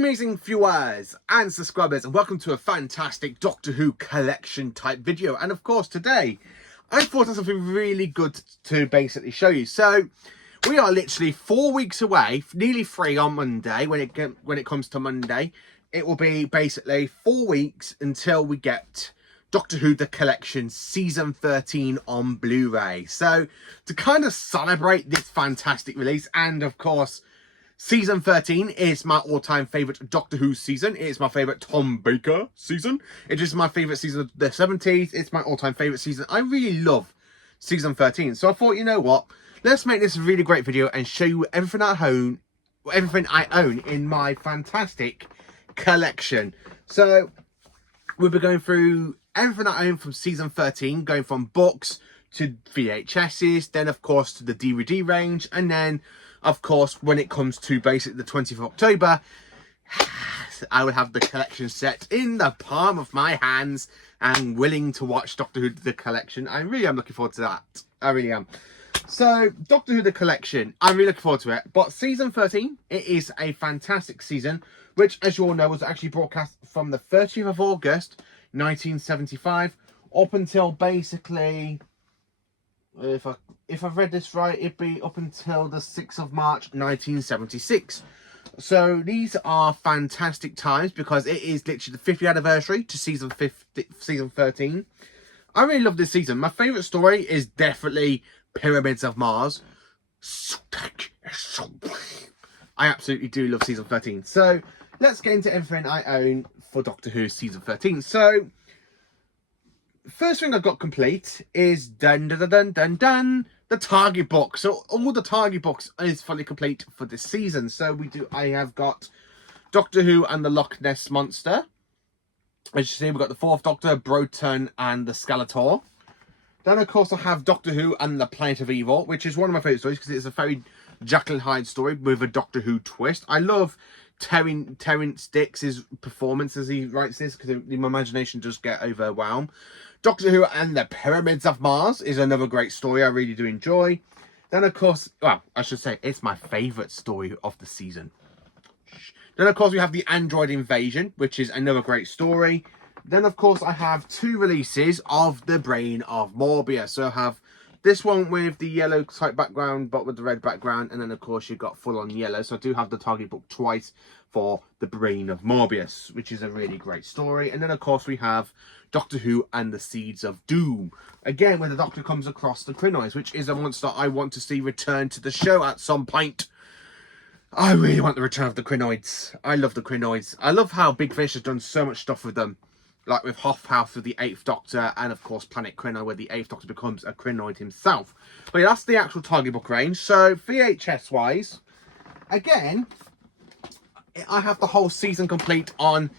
amazing viewers and subscribers, and welcome to a fantastic Doctor Who collection type video. And of course today I thought of something really good to basically show you. So we are literally 4 weeks away, nearly 3 on Monday. When it comes to Monday, it will be basically 4 weeks until we get Doctor Who The Collection Season 13 on Blu-ray. So to kind of celebrate this fantastic release, and of course Season 13 is my all-time favourite Doctor Who season. It is my favourite Tom Baker season. It is my favourite season of the 70s. It's my all-time favourite season. I really love Season 13. So I thought, you know what? Let's make this a really great video and show you everything I own in my fantastic collection. So we'll be going through everything I own from Season 13, going from books to VHSs, then of course to the DVD range, and then of course when it comes to basically the 20th of October, I will have the collection set in the palm of my hands and willing to watch Doctor Who The Collection. I really am looking forward to that. I really am. So Doctor Who The Collection, I'm really looking forward to it. But Season 13, it is a fantastic season, which as you all know was actually broadcast from the 30th of August 1975 up until basically, if I've read this right, it'd be up until the 6th of March 1976. So these are fantastic times because it is literally the 50th anniversary to Season 13. I really love this season. My favourite story is definitely Pyramids of Mars. I absolutely do love Season 13. So let's get into everything I own for Doctor Who Season 13. So first thing I got complete is the Target box. So all the Target box is fully complete for this season. So I have got Doctor Who and the Loch Ness Monster. As you see, we've got the 4th Doctor, Broton and the Skeletor. Then of course I have Doctor Who and the Planet of Evil, which is one of my favourite stories because it's a very Jekyll and Hyde story with a Doctor Who twist. I love Terrence Dicks's performance as he writes this because my imagination does get overwhelmed. Doctor Who and the Pyramids of Mars is another great story I really do enjoy. Then of course, well, I should say it's my favourite story of the season. Then of course we have the Android Invasion, which is another great story. Then of course I have 2 releases of The Brain of Morbius. So I have this one with the yellow type background but with the red background, and then of course you've got full on yellow. So I do have the Target book twice for The Brain of Morbius, which is a really great story. And then of course we have Doctor Who and the Seeds of Doom, again where the Doctor comes across the Krynoids, which is a monster I want to see return to the show at some point. I really want the return of the Krynoids. I love the Krynoids. I love how Big Finish has done so much stuff with them, like with Hoffhouse with the 8th Doctor, and of course Planet Krynoid, where the 8th Doctor becomes a Krynoid himself. But yeah, that's the actual Target book range. So VHS wise, again, I have the whole season complete on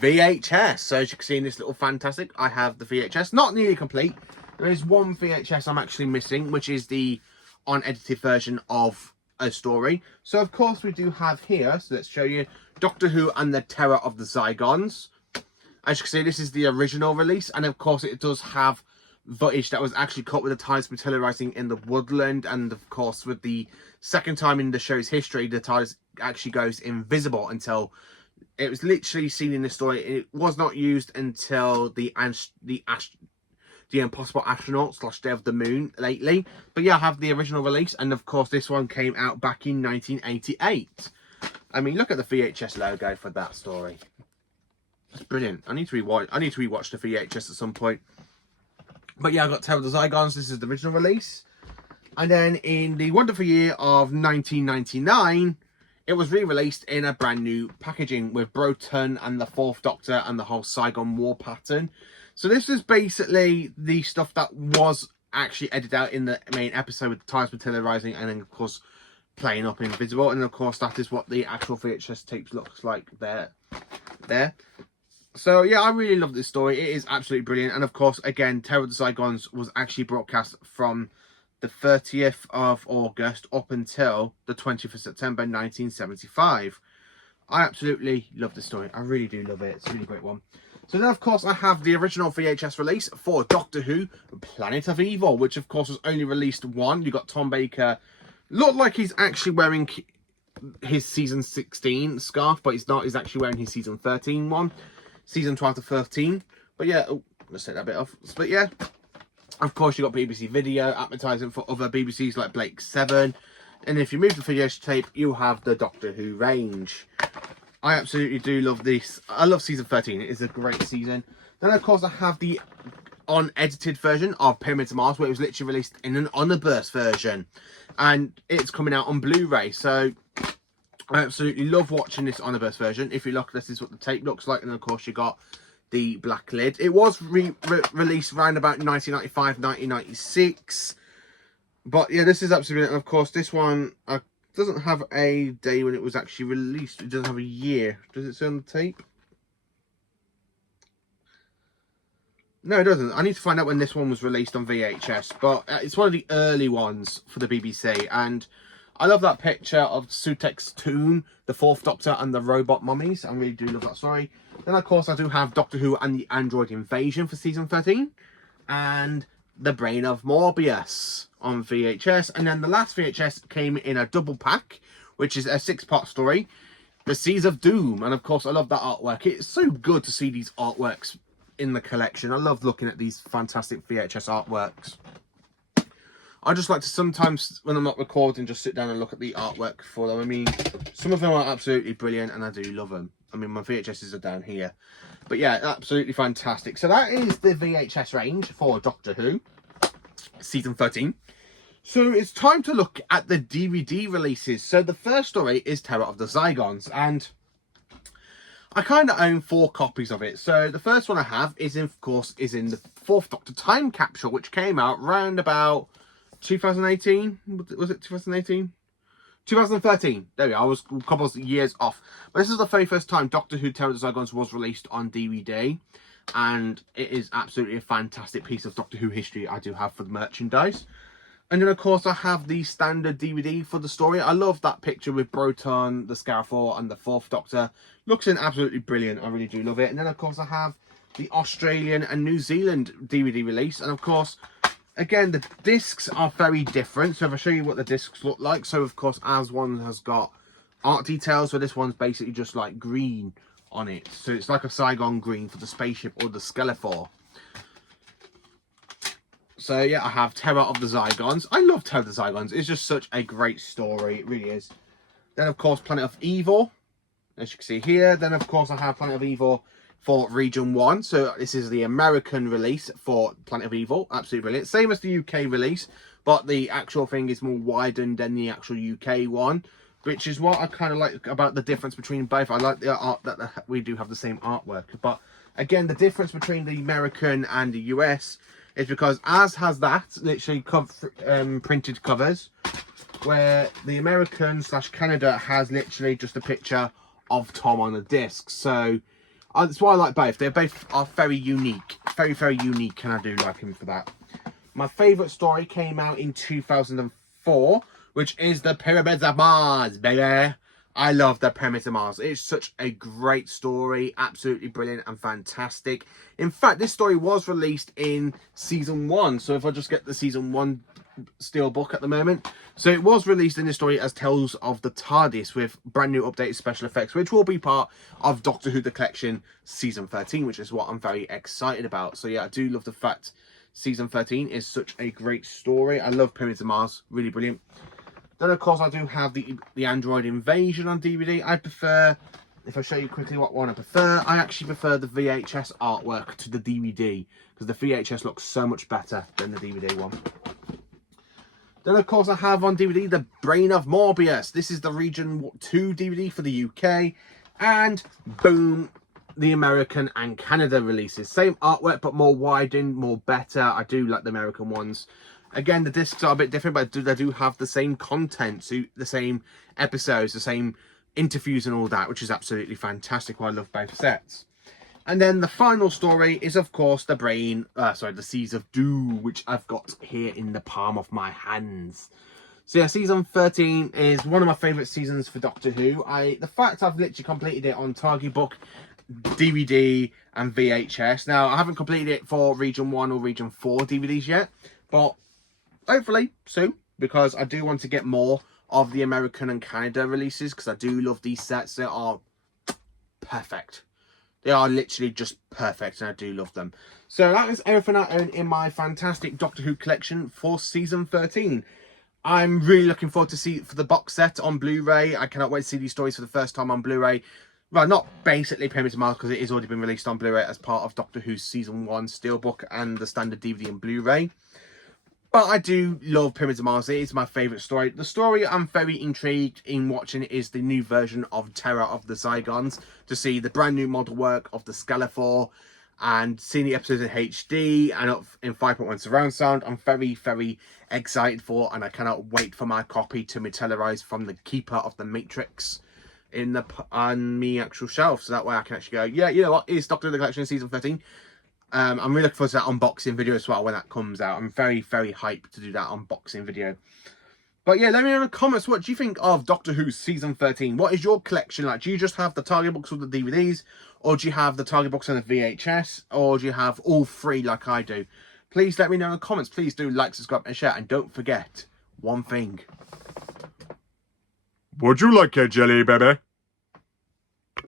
VHS. So as you can see in this little fantastic, I have the VHS, not nearly complete. There is one VHS I'm actually missing, which is the unedited version of a story. So of course we do have here, so let's show you Doctor Who and the Terror of the Zygons. As you can see, this is the original release, and of course it does have footage that was actually cut with the TARDIS materialising in the woodland, and of course with the second time in the show's history, the TARDIS actually goes invisible until it was literally seen in the story. It was not used until the Impossible Astronaut / Day of the Moon lately. But yeah, I have the original release, and of course this one came out back in 1988. I mean, look at the VHS logo for that story. It's brilliant. I need to rewatch the VHS at some point. But yeah, I got Terror of the Zygons. This is the original release. And then in the wonderful year of 1999, it was re-released in a brand new packaging with Broton and the 4th Doctor and the whole Saigon War pattern. So this is basically the stuff that was actually edited out in the main episode with the TARDIS materialising, and then of course playing up invisible. And of course that is what the actual VHS tapes looks like there. So yeah, I really love this story. It is absolutely brilliant. And of course, again, Terror of the Zygons was actually broadcast from the 30th of August up until the 20th of September 1975. I absolutely love this story. I really do love it. It's a really great one. So then, of course, I have the original VHS release for Doctor Who Planet of Evil, which, of course, was only released one. You got Tom Baker. Looked like he's actually wearing his season 16 scarf, but he's not. He's actually wearing his season 13 one, season 12 to 13. But yeah, oh, let's take that bit off. But yeah, of course you got BBC Video advertising for other BBCs like Blake 7, and if you move the video tape, you have the Doctor Who range. I absolutely do love this. I love season 13. It is a great season. Then of course I have the unedited version of Pyramids of Mars, where it was literally released in an Honor-burst version, and it's coming out on Blu-ray. So I absolutely love watching this Honor-burst version. If you look, this is what the tape looks like, and of course you got the black lid. It was released around about 1995, 1996. But yeah, this is absolutely, and of course this one doesn't have a day when it was actually released. It doesn't have a year. Does it say on the tape? No, it doesn't. I need to find out when this one was released on VHS, but it's one of the early ones for the BBC, and I love that picture of Sutekh's tomb, the Fourth Doctor and the robot mummies. I really do love that story. Then, of course, I do have Doctor Who and the Android Invasion for season 13, and The Brain of Morbius on VHS, and then the last VHS came in a double pack, which is a 6-part story, The Seas of Doom, and of course I love that artwork. It's so good to see these artworks in the collection. I love looking at these fantastic VHS artworks. I just like to sometimes, when I'm not recording, just sit down and look at the artwork for them. I mean, some of them are absolutely brilliant, and I do love them. I mean, my VHSs are down here. But yeah, absolutely fantastic. So that is the VHS range for Doctor Who, season 13. So it's time to look at the DVD releases. So the first story is Terror of the Zygons, and I kind of own 4 copies of it. So the first one I have is, of course, in the Fourth Doctor Time Capsule, which came out round about 2018. Was it 2018? 2013. There we are. I was a couple of years off. But this is the very first time Doctor Who Terror of the Zygons was released on DVD. And it is absolutely a fantastic piece of Doctor Who history I do have for the merchandise. And then, of course, I have the standard DVD for the story. I love that picture with Broton, the Scarifor, and the Fourth Doctor. Looks absolutely brilliant. I really do love it. And then, of course, I have the Australian and New Zealand DVD release. And, of course, again, the discs are very different. So if I show you what the discs look like. So, of course, as one has got art details, so this one's basically just like green on it. So it's like a Saigon green for the spaceship or the Scarifor. So yeah, I have Terror of the Zygons. I love Terror of the Zygons. It's just such a great story. It really is. Then, of course, Planet of Evil, as you can see here. Then, of course, I have Planet of Evil for Region 1. So this is the American release for Planet of Evil. Absolutely brilliant. Same as the UK release, but the actual thing is more widened than the actual UK one, which is what I kind of like about the difference between both. I like the art that we do have the same artwork. But again, the difference between the American and the US is because as has that literally printed covers, where the American / Canada has literally just a picture of Tom on a disc. So that's why I like both. They both are very unique, very unique, and I do like him for that. My favourite story came out in 2004, which is the Pyramids of Mars, baby. I love the Pyramids of Mars. It's such a great story, absolutely brilliant and fantastic. In fact, this story was released in season 1. So if I just get the season 1 steelbook at the moment. So it was released in this story as Tales of the TARDIS with brand new updated special effects, which will be part of Doctor Who The Collection season 13, which is what I'm very excited about. So yeah, I do love the fact season 13 is such a great story. I love Pyramids of Mars, really brilliant. Then, of course, I do have the Android Invasion on DVD. I prefer, if I show you quickly what one I prefer, I actually prefer the VHS artwork to the DVD, because the VHS looks so much better than the DVD one. Then, of course, I have on DVD The Brain of Morbius. This is the Region 2 DVD for the UK. And, boom, the American and Canada releases. Same artwork, but more widened, more better. I do like the American ones. Again, the discs are a bit different, but they do have the same content, so the same episodes, the same interviews and all that, which is absolutely fantastic. I love both sets. And then the final story is, of course, The Seas of Doom, which I've got here in the palm of my hands. So yeah, season 13 is one of my favourite seasons for Doctor Who. The fact I've literally completed it on Target Book, DVD and VHS. Now, I haven't completed it for Region 1 or Region 4 DVDs yet, but hopefully soon, because I do want to get more of the American and Canada releases, because I do love these sets. They are perfect. They are literally just perfect, and I do love them. So that is everything I own in my fantastic Doctor Who collection for season 13. I'm really looking forward to see for the box set on Blu-ray. I cannot wait to see these stories for the first time on Blu-ray. Well, not basically Pyramid of Mars, because it has already been released on Blu-ray as part of Doctor Who's Season 1 Steelbook and the standard DVD and Blu-ray. But I do love Pyramids of Mars. It is my favourite story. The story I'm very intrigued in watching is the new version of Terror of the Zygons, to see the brand new model work of the Skeletor, and seeing the episodes in HD and up in 5.1 surround sound. I'm very, very excited for, and I cannot wait for my copy to materialise from the Keeper of the Matrix on me actual shelf, so that way I can actually go, yeah, you know what, it's Doctor Who the Collection season 13. I'm really looking forward to that unboxing video as well when that comes out. I'm very, very hyped to do that unboxing video. But yeah, let me know in the comments, what do you think of Doctor Who season 13? What is your collection like? Do you just have the Target books with the DVDs, or do you have the Target books and the VHS, or do you have all three like I do? Please let me know in the comments. Please do like, subscribe and share, and don't forget one thing. Would you like a jelly, baby?